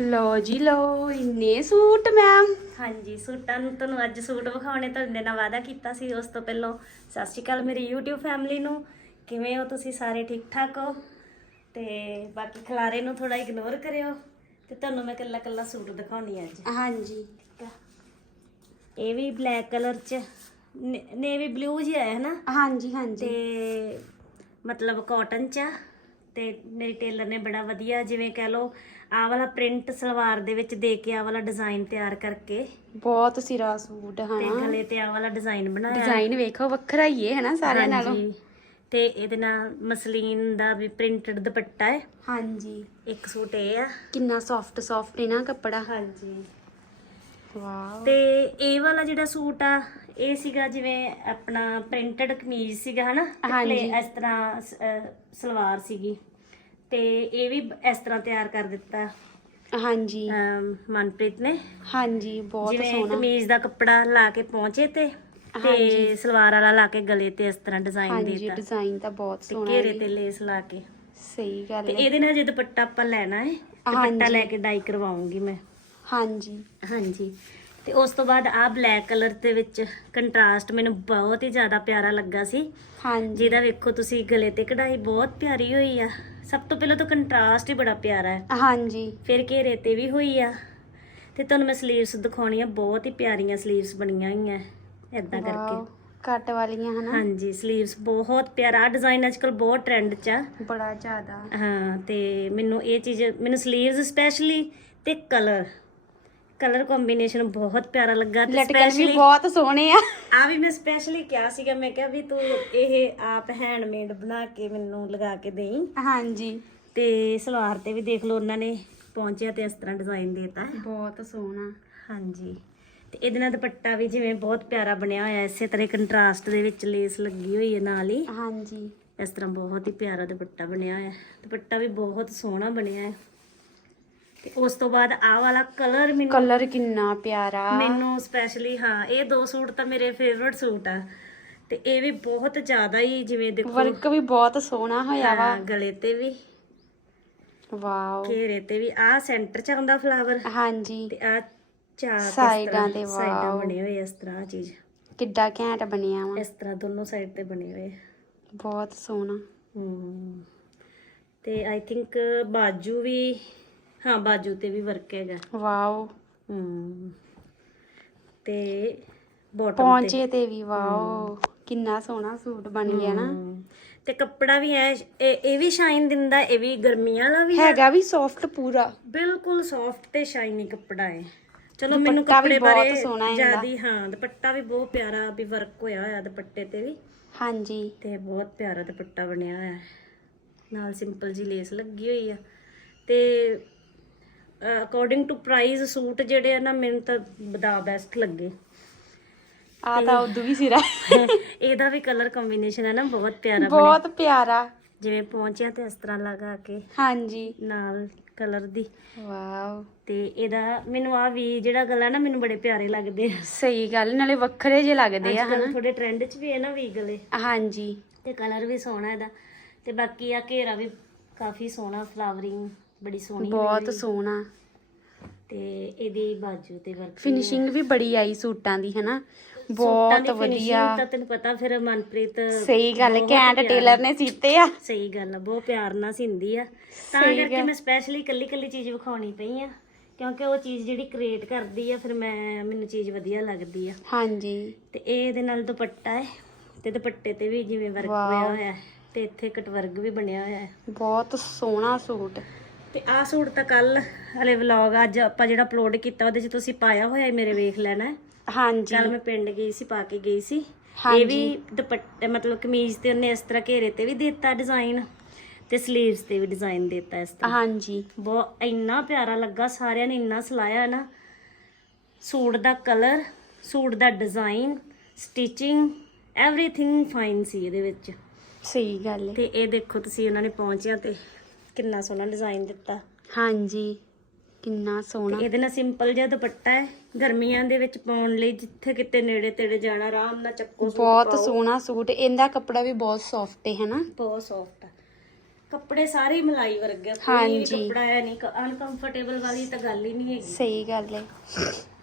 ਲੋ ਜੀ ਲੋ ਇੰਨੇ suit ma'am ਹਾਂਜੀ ਸੂਟਾਂ ਨੂੰ ਤੁਹਾਨੂੰ ਅੱਜ ਸੂਟ ਵਿਖਾਉਣੇ ਤੁਹਾਡੇ ਨਾਲ ਵਾਅਦਾ ਕੀਤਾ ਸੀ। ਉਸ ਤੋਂ ਪਹਿਲਾਂ ਸਤਿ ਸ਼੍ਰੀ ਅਕਾਲ ਮੇਰੀ YouTube ਫੈਮਿਲੀ ਨੂੰ। ਕਿਵੇਂ ਹੋ ਤੁਸੀਂ ਸਾਰੇ ਠੀਕ ਠਾਕ ਹੋ? ਤੇ ਬਾਕੀ ਖਲਾਰੇ ਨੂੰ ਥੋੜਾ ਇਗਨੋਰ ਕਰਿਓ ਤੇ ਤੁਹਾਨੂੰ ਮੈਂ ਕੱਲਾ ਕੱਲਾ ਸੂਟ ਦਿਖਾਉਣੀ ਅੱਜ। ਹਾਂਜੀ। ਆ। ਇਹ ਵੀ ਬਲੈਕ ਕਲਰ ਚ ਨੇਵੀ ਬਲੂ ਜਿਹਾ ਹੈ ਨਾ? ਹਾਂਜੀ ਹਾਂਜੀ। ਤੇ ਮਤਲਬ ਕਾਟਨ ਚ ਆ। ਤੇ ਮੇਰੀ ਟੇਲਰ ਨੇ ਬੜਾ ਵਧੀਆ ਜਿਵੇਂ ਕਹਿ ਲਓ ਆਹ ਵਾਲਾ ਪ੍ਰਿੰਟ ਸਲਵਾਰ ਦੇ ਵਿੱਚ ਦੇ ਕੇ ਆਹ ਵਾਲਾ ਡਿਜ਼ਾਈਨ ਤਿਆਰ ਕਰਕੇ ਬਹੁਤ ਸਿਰਾ ਸੂਟ ਤੇ ਹਨਾ ਗਲੇ ਤੇ ਆਹ ਵਾਲਾ ਡਿਜ਼ਾਈਨ ਬਣਾਇਆ। ਡਿਜ਼ਾਈਨ ਵੇਖੋ ਵੱਖਰਾ ਹੀ ਹੈ ਹਨਾ ਸਾਰਿਆਂ ਨਾਲੋਂ। ਹਾਂਜੀ। ਤੇ ਇਹਦੇ ਨਾਲ ਮਸਲੀਨ ਦਾ ਵੀ ਪ੍ਰਿੰਟਡ ਦੁਪੱਟਾ ਹੈ। ਹਾਂਜੀ। ਇੱਕ ਸੂਟ ਇਹ ਆ। ਕਿੰਨਾ ਸੌਫਟ ਸੌਫਟ ਹੈ ਨਾ ਕੱਪੜਾ। ਹਾਂਜੀ। ਵਾਓ ਤੇ ਇਹ ਵਾਲਾ ਜਿਹੜਾ ਸੂਟ ਆ ਇਹ ਸੀਗਾ ਜਿਵੇਂ ਆਪਣਾ ਪ੍ਰਿੰਟਡ ਕਮੀਜ਼ ਸੀਗਾ ਹਨਾ? ਤੇ ਹਾਂਜੀ। ਇਸ ਤਰ੍ਹਾਂ ਸ- ਅਹ ਸਲਵਾਰ ਸੀਗੀ। ਤੇ ਇਹ ਵੀ ਇਸ ਤਰ੍ਹਾਂ ਤਿਆਰ ਕਰ ਦਿੱਤਾ। ਹਾਂਜੀ। ਅਮ, ਮਨਪ੍ਰੀਤ ਨੇ। ਹਾਂਜੀ ਬਹੁਤ ਜਿਵੇਂ ਸੋਹਣਾ। ਕਮੀਜ਼ ਦਾ ਕੱਪੜਾ ਲਾ ਕੇ ਪਹੁੰਚੇ ਤੇ ਤੇ ਹਾਂਜੀ। ਸਲਵਾਰ ਵਾਲਾ ਲਾ ਕੇ ਗਲੇ ਤੇ ਇਸ ਤਰ੍ਹਾਂ ਡਿਜ਼ਾਈਨ ਹਾਂਜੀ ਦੇਤਾ। ਡਿਜ਼ਾਈਨ ਤਾਂ ਬਹੁਤ ਤੇ ਸੋਹਣਾ ਘੇਰੇ ਹੈ ਤੇ ਲੇਸ ਲਾ ਕੇ। ਸਹੀ ਗੱਲ ਤੇ ਹੈ। ਇਹਦੇ ਨਾਲ ਜੇ ਦੁਪੱਟਾ ਆਪਾਂ ਲੈਣਾ ਹੈ ਦੁਪੱਟਾ ਹਾਂਜੀ। ਲੈ ਕੇ ਡਾਈ ਕਰਵਾਉਂਗੀ ਮੈਂ। ਹਾਂਜੀ। ਹਾਂਜੀ। ਤੇ ਉਸ ਤੋਂ ਬਾਅਦ ਆਹ ਬਲੈਕ ਕਲਰ ਦੇ ਵਿੱਚ ਕੰਟਰਾਸਟ ਮੈਨੂੰ ਬਹੁਤ ਹੀ ਜ਼ਿਆਦਾ ਪਿਆਰਾ ਲੱਗਾ ਸੀ। ਹਾਂਜੀ। ਜਿਹਦਾ ਵੇਖੋ ਤੁਸੀਂ ਗਲੇ ਤੇ ਕਢਾਈ ਬਹੁਤ ਪਿਆਰੀ ਹੋਈ ਆ। ਸਭ ਤੋਂ ਪਹਿਲਾਂ ਤਾਂ ਕੰਟਰਾਸਟ ਹੀ ਬੜਾ ਪਿਆਰਾ ਹੈ। ਹਾਂਜੀ। ਫਿਰ ਘੇਰੇ ਤੇ ਵੀ ਹੋਈ ਆ। ਤੇ ਤੁਹਾਨੂੰ ਮੈਂ ਸਲੀਵਸ ਦਿਖਾਉਣੀਆਂ ਬਹੁਤ ਹੀ ਪਿਆਰੀਆਂ ਸਲੀਵਸ ਬਣੀਆਂ ਹੋਈਆਂ ਐਦਾਂ ਵਾਓ ਕਰਕੇ। ਕੱਟ ਵਾਲੀਆਂ ਹਨਾ? ਹਾਂਜੀ ਸਲੀਵਸ ਬਹੁਤ ਪਿਆਰਾ। ਡਿਜ਼ਾਈਨ ਅੱਜਕੱਲ ਬਹੁਤ ਟ੍ਰੈਂਡ 'ਚ ਆ। ਬੜਾ ਜ਼ਿਆਦਾ। ਹਾਂ ਤੇ ਮੈਨੂੰ ਇਹ ਚੀਜ਼ ਮੈਨੂੰ ਸਲੀਵਸ ਸਪੈਸ਼ਲੀ ਤੇ ਕਲਰ ਕਲਰ ਕੰਬੀਨੇਸ਼ਨ ਬਹੁਤ ਪਿਆਰਾ ਲੱਗਾ ਤੇ ਲਟਕਣ ਵੀ ਸਪੈਸ਼ਲੀ ਬਹੁਤ ਸੋਹਣੇ ਆ। ਆ ਵੀ ਮੈਂ ਸਪੈਸ਼ਲੀ ਕਿਹਾ ਸੀਗਾ ਮੈਂ ਕਿਹਾ ਵੀ ਤੂੰ ਇਹ ਆਪ ਹੈਂਡਮੇਡ ਬਣਾ ਕੇ ਮੈਨੂੰ ਲਗਾ ਕੇ ਦੇਈ। ਹਾਂਜੀ। ਤੇ ਸਲਵਾਰ ਤੇ ਵੀ ਦੇਖ ਲਓ ਉਹਨਾਂ ਨੇ ਪਹੁੰਚਿਆ ਤੇ ਇਸ ਤਰ੍ਹਾਂ ਡਿਜ਼ਾਈਨ ਦੇਤਾ। ਬਹੁਤ ਸੋਹਣਾ। ਹਾਂਜੀ। ਤੇ ਇਹਦੇ ਨਾਲ ਦੁਪੱਟਾ ਵੀ ਜਿਵੇਂ ਬਹੁਤ ਪਿਆਰਾ ਬਣਿਆ ਹੋਇਆ ਇਸੇ ਤਰ੍ਹਾਂ ਕੰਟਰਾਸਟ ਦੇ ਵਿੱਚ ਲੇਸ ਲੱਗੀ ਹੋਈ ਹੈ ਨਾਲ ਹੀ। ਹਾਂਜੀ। ਇਸ ਤਰ੍ਹਾਂ ਬਹੁਤ ਹੀ ਪਿਆਰਾ ਦੁਪੱਟਾ ਬਣਿਆ ਹੋਇਆ। ਦੁਪੱਟਾ ਵੀ ਬਹੁਤ ਸੋਹਣਾ ਬਣਿਆ ਹੈ। ਤੇ ਉਸ ਤੋਂ ਬਾਅਦ ਆਹ ਵਾਲਾ ਕਲਰ ਮੈਨੂੰ ਕਲਰ ਕਿੰਨਾ ਪਿਆਰਾ। ਮੈਨੂੰ ਸਪੈਸ਼ਲੀ ਹਾਂ ਇਹ ਦੋ ਸੂਟ ਤਾਂ ਮੇਰੇ ਫੇਵਰਿਟ ਸੂਟ ਆ। ਤੇ ਇਹ ਵੀ ਬਹੁਤ ਜ਼ਿਆਦਾ ਹੀ ਜਿਵੇਂ ਦੇਖੋ ਵਰਕ ਵੀ ਬਹੁਤ ਸੋਹਣਾ ਹੋਇਆ ਵਾ। ਹਾਂ, ਗਲੇ ਤੇ ਵੀ। ਵਾਓ ਘੇਰੇ ਤੇ ਵੀ। ਆਹ ਸੈਂਟਰ ਚ ਆਉਂਦਾ ਫਲਾਵਰ ਹਾਂਜੀ। ਤੇ ਆ ਚਾਰ ਸਾਈਡਾਂ ਤਰ੍ਹਾਂ- ਤੇ, ਸਾਈਡਾਂ ਵਾਓ। ਬਣੇ ਹੋਏ ਇਸ ਤਰ੍ਹਾਂ ਆਹ ਚੀਜ਼। ਕਿੱਡਾ ਘੈਂਟ ਬਣਿਆ ਵਾ। ਇਸ ਤਰ੍ਹਾਂ ਦੋਨੋਂ ਸਾਈਡ ਤੇ ਬਣੇ ਹੋਏ। ਬਹੁਤ ਸੋਹਣਾ। ਹਮ ਤੇ ਆਈ ਥਿੰਕ ਬਾਜੂ ਵੀ ਹਾਂ ਬਾਜੂ ਤੇ ਵੀ ਵਰਕ ਹੈਗਾ। ਵਾਓ। ਹਮ ਤੇ ਬੋਟਮ ਤੇ ਪਹੁੰਚੇ ਤੇ। ਵੀ ਵਾਓ। ਕਿੰਨਾ ਸੋਹਣਾ ਸੂਟ ਬਣ ਗਿਆ ਨਾ। ਹਮ, ਤੇ ਕੱਪੜਾ ਵੀ ਹੈ ਇਹ ਇਹ ਵੀ ਸ਼ਾਈਨ ਦਿੰਦਾ ਇਹ ਵੀ ਗਰਮੀਆਂ ਵਾਲਾ ਵੀ ਹੈ। ਹੈਗਾ ਵੀ ਸੌਫਟ ਪੂਰਾ। ਬਿਲਕੁਲ ਸੌਫਟ ਤੇ ਸ਼ਾਈਨੀ ਕੱਪੜਾ ਹੈ। ਚਲੋ ਮੈਨੂੰ ਦੁਪੱਟਾ ਵੀ ਕੱਪੜੇ ਬਹੁਤ ਬਾਰੇ ਸੋਹਣਾ ਹੈ ਜਿਆਦੀ ਹਾਂ ਦੁਪੱਟਾ ਵੀ ਬਹੁਤ ਪਿਆਰਾ ਵੀ ਵਰਕ ਹੋਇਆ ਹੋਇਆ ਦੁਪੱਟੇ ਤੇ ਵੀ। ਹਾਂਜੀ। ਤੇ ਬਹੁਤ ਪਿਆਰਾ ਦੁਪੱਟਾ ਬਣਿਆ ਹੋਇਆ। ਹੈ ਨਾਲ ਸਿੰਪਲ ਜੀ ਲੇਸ ਲੱਗੀ ਹੋਈ ਆ। ਤੇ ਅਕੋਰਡਿੰਗ ਟੂ ਪ੍ਰਾਈਸ ਸੂਟ ਜਿਹੜੇ ਆ ਨਾ ਮੈਨੂੰ ਤਾਂ ਬਦਾ ਬੈਸਟ ਲੱਗੇ। ਆ ਤਾਂ ਉਦੋਂ ਵੀ ਸਿਰਾ। ਇਹਦਾ ਵੀ ਕਲਰ ਕੰਬੀਨੇਸ਼ਨ ਹੈ ਨਾ ਬਹੁਤ ਪਿਆਰਾ ਬਹੁਤ ਪਿਆਰਾ। ਜਿਵੇਂ ਪਹੁੰਚਿਆ ਤੇ ਇਸ ਤਰ੍ਹਾਂ ਲਗਾ ਕੇ ਹਾਂਜੀ। ਨਾਲ ਕਲਰ ਦੀ। ਵਾਓ। ਤੇ ਇਹਦਾ ਮੈਨੂੰ ਆ ਵੀ ਜਿਹੜਾ ਗਲਾ ਨਾ ਮੈਨੂੰ ਬੜੇ ਪਿਆਰੇ ਲੱਗਦੇ ਆ। ਸਹੀ ਗੱਲ ਨਾਲੇ ਵੱਖਰੇ ਜੇ ਲੱਗਦੇ ਆ ਅੱਜ ਥੋੜੇ ਟ੍ਰੈਂਡ 'ਚ ਵੀ ਹੈ ਨਾ ਵੀ ਗਲੇ। ਹਾਂਜੀ। ਤੇ ਕਲਰ ਵੀ ਸੋਹਣਾ ਇਹਦਾ। ਤੇ ਬਾਕੀ ਆ ਘੇਰਾ ਵੀ ਕਾਫੀ ਸੋਹਣਾ ਫਲਾਵਰਿੰਗ ਬੜੀ ਸੋਹਣੀ ਬਹੁਤ। ਸੋਹਣਾ। ਤੇ ਇਹਦੀ ਬਾਜੂ ਤੇ ਵਰਕ ਫਿਨਿਸ਼ਿੰਗ ਵੀ ਬੜੀ ਆਈ ਸੂਟਾਂ ਦੀ ਹਨਾ? ਬਹੁਤ ਵਧੀਆ ਤਾਂ ਤੈਨੂੰ ਪਤਾ ਫਿਰ ਮਨਪ੍ਰੀਤ ਸਹੀ ਗੱਲ ਪਿਆਰ- ਟੇਲਰ ਨੇ ਸੀਤੇ ਆ। ਸਹੀ ਗੱਲ ਆ ਬਹੁਤ ਪਿਆਰ ਨਾਲ ਸਿੰਦੀ ਆ। ਤਾਂ ਕਰਕੇ। ਮੈਂ ਸਪੈਸ਼ਲੀ ਕੱਲੀ ਕੱਲੀ ਚੀਜ਼ ਵਿਖਾਉਣੀ ਪਈ ਆ ਕਿਉਂਕਿ ਉਹ ਚੀਜ਼ ਜਿਹੜੀ ਕ੍ਰੀਏਟ ਕਰਦੀ ਆ ਫਿਰ ਮੈਂ ਮੈਨੂੰ ਚੀਜ਼ ਵਧੀਆ ਲੱਗਦੀ ਆ। ਹਾਂਜੀ। ਤੇ ਇਹ ਇਹਦੇ ਨਾਲ ਦੁਪੱਟਾ ਹੈ ਤੇ ਦੁਪੱਟੇ ਤੇ ਵੀ ਜਿਵੇਂ ਵਰਕ। ਹੋਇਆ ਹੋਇਆ ਤੇ ਇੱਥੇ ਕਟਵਰਗ ਵੀ ਬਣਿਆ ਹੋਇਆ। ਹੈ ਬਹੁਤ ਸੋਹਣਾ ਸੂਟ। ਤੇ ਆਹ ਸੂਟ ਤਾਂ ਕੱਲ ਹਲੇ ਵਲੌਗ ਅੱਜ ਆਪਾਂ ਜਿਹੜਾ ਅਪਲੋਡ ਕੀਤਾ ਉਹਦੇ 'ਚ ਤੁਸੀਂ ਪਾਇਆ ਹੋਇਆ ਹੈ ਮੇਰੇ ਵੇਖ ਲੈਣਾ। ਹਾਂਜੀ। ਕੱਲ ਮੈਂ ਪਿੰਡ ਗਈ ਸੀ ਪਾ ਕੇ ਗਈ ਸੀ। ਇਹ। ਵੀ ਦੁਪੱਟੇ ਮਤਲਬ ਕਮੀਜ਼ ਤੇ ਉਹਨੇ ਇਸ ਤਰ੍ਹਾਂ ਘੇਰੇ ਤੇ ਵੀ ਦਿੱਤਾ ਡਿਜ਼ਾਈਨ ਤੇ 슬ੀਵਸ ਤੇ ਵੀ ਡਿਜ਼ਾਈਨ ਦਿੱਤਾ ਇਸ ਤਰ੍ਹਾਂ। ਹਾਂਜੀ। ਬਹੁਤ ਇੰਨਾ ਪਿਆਰਾ ਲੱਗਾ ਸਾਰਿਆਂ ਨੇ ਇੰਨਾ ਸਲਾਇਆ ਨਾ। ਸੂਟ ਦਾ ਕਲਰ ਸੂਟ ਦਾ ਡਿਜ਼ਾਈਨ ਸਟਿਚਿੰਗ ਐਵਰੀਥਿੰਗ ਫਾਈਨ ਸੀ ਇਹਦੇ ਵਿੱਚ। ਸਹੀ ਗੱਲ ਹੈ ਤੇ ਇਹ ਦੇਖੋ ਤੁਸੀਂ ਉਹਨਾਂ ਨੇ ਪਹੁੰਚਿਆ ਤੇ ਕਿੰਨਾ ਸੋਹਣਾ ਡਿਜ਼ਾਈਨ ਦਿੱਤਾ। ਹਾਂਜੀ ਕਿੰਨਾ ਸੋਹਣਾ। ਇਹਦੇ ਨਾਲ ਸਿੰਪਲ ਜਿਹਾ ਦੁਪੱਟਾ ਹੈ। ਗਰਮੀਆਂ ਦੇ ਵਿੱਚ ਪਾਉਣ ਲਈ ਜਿੱਥੇ ਕਿਤੇ ਨੇੜੇ ਤੇੜੇ ਜਾਣਾ ਆਰਾਮ ਨਾਲ ਚੱਕੋ ਸੂਟ ਬਹੁਤ ਪਾਓ। ਸੋਹਣਾ ਸੂਟ। ਇਹਦਾ ਕੱਪੜਾ ਵੀ ਬਹੁਤ ਸੌਫਟ ਹੈ ਹਨਾ? ਬਹੁਤ ਸੌਫਟ ਕੱਪੜੇ ਸਾਰੇ ਹੀ ਮਲਾਈ ਵਰਗੇ ਆ, ਕੋਈ ਵੀ ਹਾਂਜੀ। ਕੱਪੜਾ ਹੈ ਨਹੀਂ। ਅਨਕੰਫਰਟੇਬਲ ਵਾਲੀ ਤਾਂ ਗੱਲ ਹੀ ਨਹੀਂ ਹੈਗੀ। ਸਹੀ ਗੱਲ ਹੈ।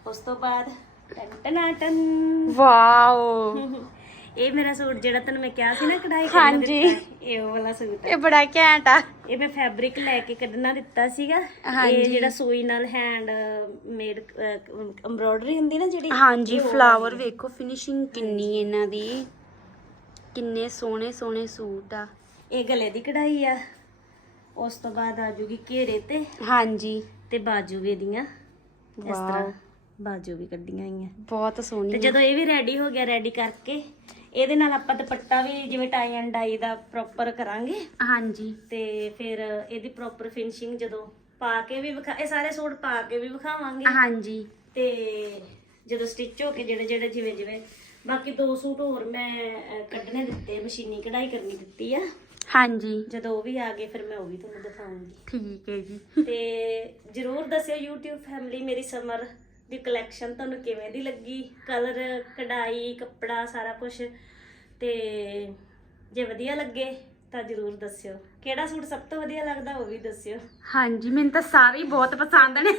ਉਸ ਤੋਂ ਬਾਅਦ ਟਨ ਟਨ ਟਨ ਵਾਓ। ਇਹ ਮੇਰਾ ਸੂਟ ਜਿਹੜਾ ਤੈਨੂੰ ਮੈਂ ਕਿਹਾ ਸੀ ਨਾ ਕਢਾਈ ਹਾਂਜੀ। ਦਿੱਤਾ, ਇਹ ਉਹ ਵਾਲਾ ਸੂਟ ਹੈ ਇਹ ਬੜਾ ਘੈਂਟ ਆ। ਇਹ ਮੈਂ ਫੈਬਰਿਕ ਲੈ ਕੇ ਕੱਢਣਾ ਦਿੱਤਾ ਸੀਗਾ। ਹਾਂਜੀ। ਇਹ ਜਿਹੜਾ ਸੂਈ ਨਾਲ ਹੈਂਡ ਮੇਡ ਐਮਬ੍ਰੋਇਡਰੀ ਹੁੰਦੀ ਨਾ ਜਿਹੜੀ ਹਾਂਜੀ ਫਲਾਵਰ ਵੇਖੋ ਫਿਨਿਸ਼ਿੰਗ ਕਿੰਨੀ ਇਹਨਾਂ ਦੀ। ਕਿੰਨੇ ਸੋਹਣੇ ਸੋਹਣੇ ਸੂਟ ਆ। ਇਹ ਗਲੇ ਦੀ ਕਢਾਈ ਆ। ਉਸ ਤੋਂ ਬਾਅਦ ਆ ਜੂਗੀ ਘੇਰੇ ਤੇ। ਹਾਂਜੀ। ਤੇ ਬਾਜੂ ਵੀ ਇਹਦੀਆਂ। ਇਸ। ਤਰ੍ਹਾਂ। ਬਾਜੂ ਵੀ ਕੱਢੀਆਂ ਹੋਈਆਂ। ਬਹੁਤ ਸੋਹਣੀ ਤੇ। ਜਦੋਂ ਇਹ ਵੀ ਰੈਡੀ ਹੋ ਗਿਆ ਰੈਡੀ ਕਰਕੇ ਇਹਦੇ ਨਾਲ ਆਪਾਂ ਦੁਪੱਟਾ ਵੀ ਜਿਵੇਂ ਟਾਈ ਐਂਡ ਡਾਈ ਦਾ ਪ੍ਰੋਪਰ ਕਰਾਂਗੇ। ਹਾਂਜੀ। ਤੇ ਫਿਰ ਇਹਦੀ ਪ੍ਰੋਪਰ ਫਿਨਿਸ਼ਿੰਗ ਜਦੋਂ ਪਾ ਕੇ ਵੀ ਵਿਖਾ ਇਹ ਸਾਰੇ ਸੂਟ ਪਾ ਕੇ ਵੀ ਵਿਖਾਵਾਂਗੇ। ਹਾਂਜੀ। ਤੇ ਜਦੋਂ ਸਟਿਚ ਹੋ ਕੇ ਜਿਹੜੇ ਜਿਹੜੇ ਜਿਵੇਂ ਜਿਵੇਂ ਬਾਕੀ ਦੋ ਸੂਟ ਹੋਰ ਮੈਂ ਅਹ, ਕੱਢਣੇ ਦਿੱਤੇ ਮਸ਼ੀਨੀ ਕਢਾਈ ਕਰਨੀ ਦਿੱਤੀ ਆ। ਹਾਂਜੀ। ਜਦੋਂ ਉਹ ਵੀ ਆ ਗਏ ਫਿਰ ਮੈਂ ਉਹ ਵੀ ਤੁਹਾਨੂੰ ਦਿਖਾਉਂਗੀ। ਠੀਕ ਹੈ ਜੀ। ਤੇ ਜਰੂਰ ਦੱਸਿਓ YouTube ਫੈਮਿਲੀ ਮੇਰੀ ਸਮਰ ਦੀ ਕਲੈਕਸ਼ਨ ਤੁਹਾਨੂੰ ਕਿਵੇਂ ਦੀ ਲੱਗੀ? ਕਲਰ ਕਢਾਈ ਕੱਪੜਾ ਸਾਰਾ ਕੁਝ ਤੇ ਜੇ ਵਧੀਆ ਲੱਗੇ ਤਾਂ ਜਰੂਰ ਦੱਸਿਓ। ਕਿਹੜਾ ਸੂਟ ਸਭ ਤੋਂ ਵਧੀਆ ਲੱਗਦਾ ਉਹ ਵੀ ਦੱਸਿਓ। ਹਾਂਜੀ ਮੈਨੂੰ ਤਾਂ ਸਾਰੇ ਹੀ ਬਹੁਤ ਪਸੰਦ ਨੇ।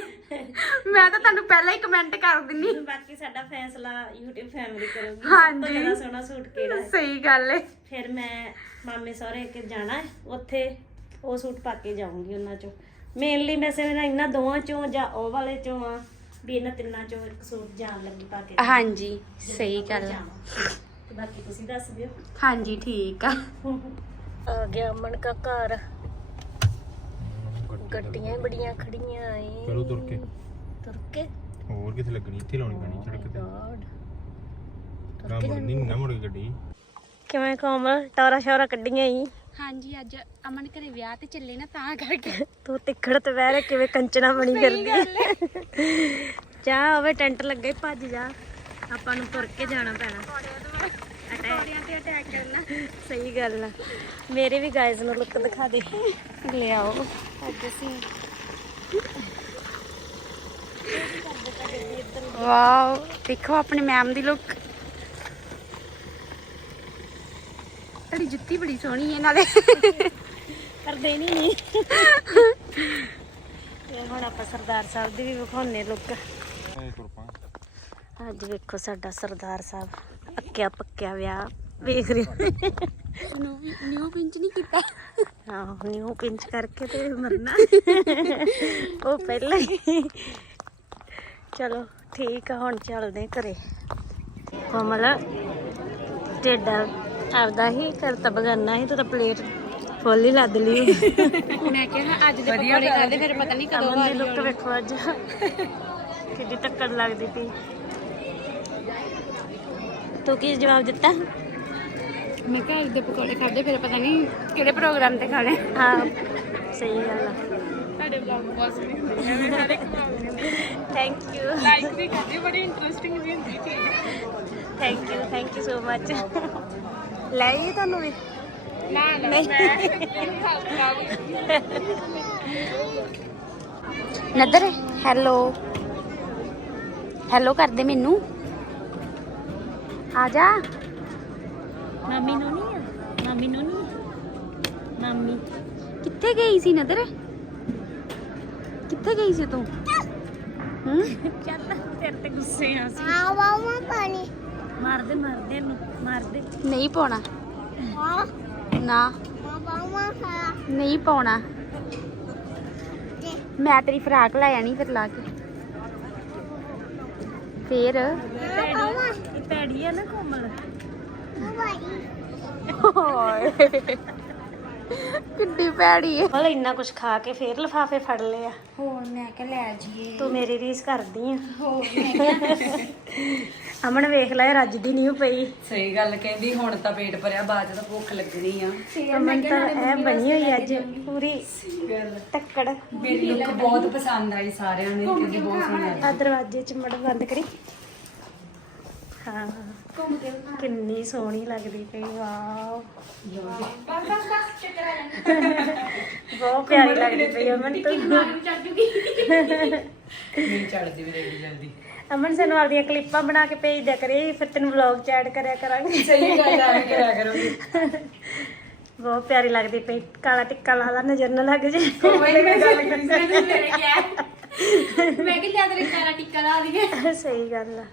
ਮੈਂ ਤਾਂ ਤੁਹਾਨੂੰ ਪਹਿਲਾਂ ਹੀ ਕਮੈਂਟ ਕਰ ਦਿੰਨੀ। ਬਾਕੀ ਸਾਡਾ ਫੈਸਲਾ YouTube ਫੈਮਿਲੀ ਕਰੂਗੀ। ਸਭ ਹਾਂਜੀ। ਤੋਂ ਜ਼ਿਆਦਾ ਸੋਹਣਾ ਸੂਟ ਕਿਹੜਾ ਹੈ? ਸਹੀ ਗੱਲ ਹੈ ਫਿਰ ਮੈਂ ਮਾਮੇ ਸਹੁਰੇ ਕੇ ਜਾਣਾ ਹੈ। ਉੱਥੇ ਉਹ ਸੂਟ ਪਾ ਕੇ ਜਾਊਂਗੀ ਉਹਨਾਂ ਚੋਂ। ਮੇਨਲੀ ਵੈਸੇ ਮੇਰਾ ਇਹਨਾਂ ਦੋਵਾਂ ਚੋਂ ਜਾਂ ਉਹ ਵਾਲੇ ਚੋਂ ਆ। ਵੀ ਇਹਨਾਂ ਤਿੰਨਾਂ ਚੋਂ ਇੱਕ ਸੂਟ ਜਾਣ ਲੱਗੀ ਪਾ ਕੇ ਹਾਂਜੀ ਸਹੀ ਗੱਲ ਆ। ਜਾਵਾਂ। ਤੇ ਬਾਕੀ ਤੁਸੀਂ ਦੱਸ ਦਿਓ। ਹਾਂਜੀ ਠੀਕ ਆ। ਆ ਗਿਆ ਅਮਨ ਕਾ ਘਰ। ਗੱਡੀਆਂ ਹੀ ਬੜੀਆਂ ਖੜੀਆਂ ਏ। ਚਲੋ ਤੁਰ ਕੇ। ਤੁਰ ਕੇ? ਹੋਰ ਕਿੱਥੇ ਲੱਗਣੀ? ਇੱਥੇ ਲਾਉਣੀ ਪੈਣੀ ਸੜਕ ਤੇ। God। ਨਾ ਮੁੜਨੀ ਨਾ ਮੁੜ ਕੇ ਗੱਡੀ। ਕਿਵੇਂ ਕੋਮਲ ਟੌਰਾ ਸ਼ੌਰਾ ਕੱਢੀਆਂ ਹੀ ਹਾਂਜੀ ਅੱਜ ਅਮਨ ਘਰੇ ਵਿਆਹ ਤੇ ਚੱਲੇ ਨਾ ਤਾਂ ਕਰਕੇ। ਤੂੰ ਤਿੱਖੜ ਤੇ ਬਹਿ ਰਿਹਾ ਕਿਵੇਂ ਕੰਚਣਾ ਬਣੀ ਫਿਰਦੀ ਹੈ। ਜਾ ਹੋਵੇ ਟੈਂਟ ਲੱਗੇ ਭੱਜ ਜਾ। ਆਪਾਂ ਨੂੰ ਤੁਰ ਕੇ ਜਾਣਾ ਪੈਣਾ। ਪੌੜੀਆਂ ਤੇ ਅਟੈਕ ਕਰਨਾ। ਸਹੀ ਗੱਲ ਆ। ਮੇਰੇ ਵੀ ਗਾਇਜ਼ ਨੂੰ ਲੁੱਕ ਦਿਖਾ ਦੇ। ਲਿਆਓ ਅੱਜ ਅਸੀਂ ਵਾਓ ਦੇਖੋ ਆਪਣੇ ਮੈਮ ਦੀ ਲੁੱਕ ਜੁੱਤੀ ਬੜੀ ਸੋਹਣੀ ਹੈ ਨਾਲੇ ਪਰ ਦੇਣੀ ਨਹੀਂ ਤੇ ਹੁਣ ਆਪਾਂ ਸਰਦਾਰ ਸਾਹਿਬ ਦੀ ਵੀ ਵਿਖਾਉਣੇ ਲੁੱਕ ਅੱਜ ਵੇਖੋ ਸਾਡਾ ਸਰਦਾਰ ਸਾਹਿਬ ਅੱਕਿਆ ਪੱਕਿਆ ਵਿਆਹ ਵੇਖ ਰਹੇ। ਨਿਊ ਪਿੰਚ ਨਹੀਂ ਕੀਤਾ। ਆਹੋ ਨਿਊ ਪਿੰਚ ਕਰਕੇ ਤੇ ਮਰਨਾ। ਉਹ ਪਹਿਲਾਂ ਹੀ। ਚਲੋ ਠੀਕ ਆ ਹੁਣ ਚੱਲਦੇ ਘਰੇ। ਕੋਮਲ ਟੇਡਾ ਆਪਦਾ ਹੀ ਕਰਤਾ ਬਗਾਨਾ ਹੀ ਤੂੰ ਤਾਂ ਪਲੇਟ ਫੁੱਲ ਹੀ ਲੱਦ ਲਈ ਮੈਂ ਕਿਹਾ ਅੱਜ ਦੇ ਪਕੌੜੇ ਕਰਦੇ ਫਿਰ ਪਤਾ ਨਹੀਂ ਕਦੋਂ ਅਮਨ ਦੀ ਲੁੱਕ ਵੇਖੋ ਅੱਜ। ਕਿੱਡੀ ਟੱਕਰ ਲੱਗਦੀ ਪਈ। ਤੂੰ ਕੀ ਜਵਾਬ ਦਿੱਤਾ? ਮੈਂ ਕਿਹਾ ਅੱਜ ਦੇ ਪਕੌੜੇ ਖਾਦੇ ਫਿਰ ਪਤਾ ਨਹੀਂ ਕਿਹੜੇ ਪ੍ਰੋਗਰਾਮ ਤੇ ਖਾਣੇ। ਹਾਂ ਸਹੀ ਗੱਲ ਆ। ਸਾਡੇ ਵਲੌਗ ਬਹੁਤ ਸੋਹਣੇ ਹੁੰਦੇ ਨੇ ਹਰ ਇੱਕ ਥੈਂਕ ਯੂ ਲਾਈਕ ਵੀ ਕਰਦੇ ਬੜੀ ਇੰਟਰਸਟਿੰਗ ਜੀ ਹੁੰਦੀ ਚੀਜ਼ thank you thank you so much ਲੈ ਆਈਏ ਤੁਹਾਨੂੰ ਵੀ ਨਾ ਨਾ ਨਹੀਂ। ਨਦਰ ਹੈਲੋ ਹੈਲੋ ਕਰਦੇ ਮੈਨੂੰ ਆ ਜਾ ਮਾਮੀ ਨੂੰ ਨਹੀਂ ਆ ਮਾਮੀ ਨੂੰ ਨਹੀਂ ਆ ਮਾਮੀ ਕਿੱਥੇ ਗਈ ਸੀ ਨਦਰ ਕਿੱਥੇ ਗਈ ਸੀ ਤੂੰ ਹੂੰ ਚੱਲ ਤੇਰੇ ਤੇ ਗੁੱਸੇ ਆ ਸੀ ਆ ਵਾਵਾ ਪਾਣੀ ਨਹੀਂ ਪਾਉਣਾ। ਹਾਂ। ਨਾ। ਵਾਵਾ ਖਾ। ਨਹੀਂ ਪਾਉਣਾ। ਮੈਂ ਤੇਰੀ ਫਰਾਕ ਲੈ ਆਣੀ ਫਿਰ ਲਾ ਕੇ। ਫੇਰ। ਭੈੜੀ ਆ ਨਾ ਕੋਮਲ। ਕਿੱਡੀ ਭੈੜੀ ਹੈ ਕੋਮਲ ਇੰਨਾ ਕੁਝ ਖਾ ਕੇ ਫੇਰ ਲਫਾਫੇ ਫੜ ਲਏ ਆ। ਹੋਰ ਮੈਂ ਕਿ ਲੈ ਜੀਏ ਤੂੰ ਮੇਰੀ ਰੀਸ ਕਰਦੀ ਆ। ਹੋਰ ਮੈਂ ਅਮਨ ਵੇਖ ਲੈ ਰੱਜਦੀ ਨਹੀਂ ਪਈ। ਸਹੀ ਗੱਲ ਕਹਿੰਦੀ ਹੁਣ ਤਾਂ ਪੇਟ ਭਰਿਆ ਬਾਅਦ ਚ ਤਾਂ ਭੁੱਖ ਲੱਗਣੀ ਆ। ਅਮਨ ਤਾਂ ਐ ਬਣੀ ਹੋਈ ਅੱਜ ਪੂਰੀ ਟੱਕੜ ਮੇਰੀ ਲੁੱਕ ਬਹੁਤ ਪਸੰਦ ਆਈ ਸਾਰਿਆਂ ਨੇ ਕਹਿੰਦੇ ਬਹੁਤ ਸੋਹਣੀ ਆ ਆ ਦਰਵਾਜ਼ੇ ਚ ਮੜ ਬੰਦ ਕਰੀ। ਹਾਂ। ਕਿੰਨੀ ਸੋਹਣੀ ਲੱਗਦੀ ਪਈ ਵਾਓ। ਬਹੁਤ ਪਿਆਰੀ ਲੱਗਦੀ ਪਈ ਅਮਨ ਤੂੰ। ਨਹੀਂ ਚੜਦੀ ਵੀ ਰੇਡੀ ਜਲਦੀ। ਅਮਨ ਸਾਨੂੰ ਆਪਦੀਆਂ ਕਲਿੱਪਾਂ ਬਣਾ ਕੇ ਭੇਜ ਦਿਆ ਕਰੇ ਫਿਰ ਤੈਨੂੰ ਵਲੌਗ ਚ ਐਡ ਕਰਿਆ ਕਰਾਂਗੇ। ਸਹੀ ਗੱਲ ਆ ਕਰਿਆ ਕਰੋਗੇ। ਬਹੁਤ ਪਿਆਰੀ ਲੱਗਦੀ ਪਈ ਕਾਲਾ ਟਿੱਕਾ ਲਾ ਲਾ ਨਜ਼ਰ ਨਾ ਲੱਗ ਜੇ। ਕੋਈ ਮੈਂ ਗੱਲ ਕਰੀ ਸੀ ਕਿਹਾ ਮੈਂ ਕਿ ਲਿਆ ਤੇਰੇ ਕਾਲਾ ਟਿੱਕਾ ਲਾ ਦਈਏ ਸਹੀ ਗੱਲ ਆ।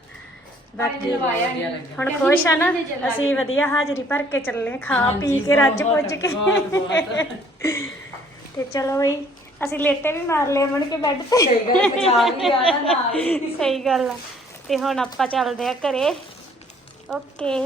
ਬਾਕੀ ਹੁਣ ਖੁਸ਼ ਆ ਨਾ ਅਸੀਂ ਵਧੀਆ ਹਾਜ਼ਰੀ ਭਰ ਕੇ ਚੱਲੇ ਆਂ, ਖਾ ਪੀ ਕੇ ਰੱਜ ਪੁੱਜ ਕੇ। ਤੇ ਚਲੋ ਬਈ ਅਸੀਂ ਲੇਟੇ ਵੀ ਮਾਰ ਲਏ ਮਣ ਕੇ ਬੈੱਡ ਤੇ ਗੱਲ ਨਾਲ। ਸਹੀ ਗੱਲ ਆ। ਤੇ ਹੁਣ ਆਪਾਂ ਚੱਲਦੇ ਆ ਘਰੇ। ਓਕੇ।